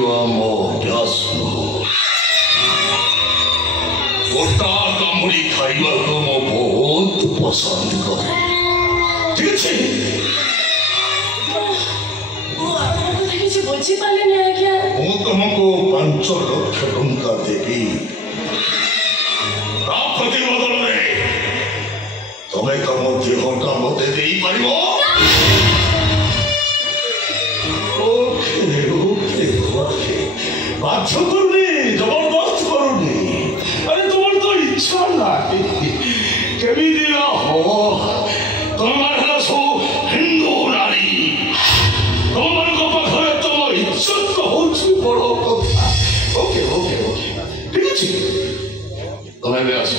ମୋ ଅଭ୍ୟାସ ଗୋଟା କାମୁଡ଼ି ଖାଇବାକୁ ମୁଁ ବହୁତ ପସନ୍ଦ କରେ। ଠିକ ଅଛି କିଛି ବୁଝିପାରିଲେନି ଆଜ୍ଞା। ମୁଁ ତମକୁ 5 ଲକ୍ଷ ଟଙ୍କା ଦେବି ତା ପ୍ରତି ବଦଳରେ ତମେ ତମ ଦେହଟା ମତେ ଦେଇପାରିବ? বাধ্য করুনি জবরদস্ত করুনি আরে তোমার তো ইচ্ছা নাই কেমিতি হব তোমার হল সব হিন্দু নারী তোমার পাখে তোমার ইজ্জত হচ্ছে বড় কথা। ওকে ওকে ওকে ঠিক আছে তুমি ଏବେ ଆସ।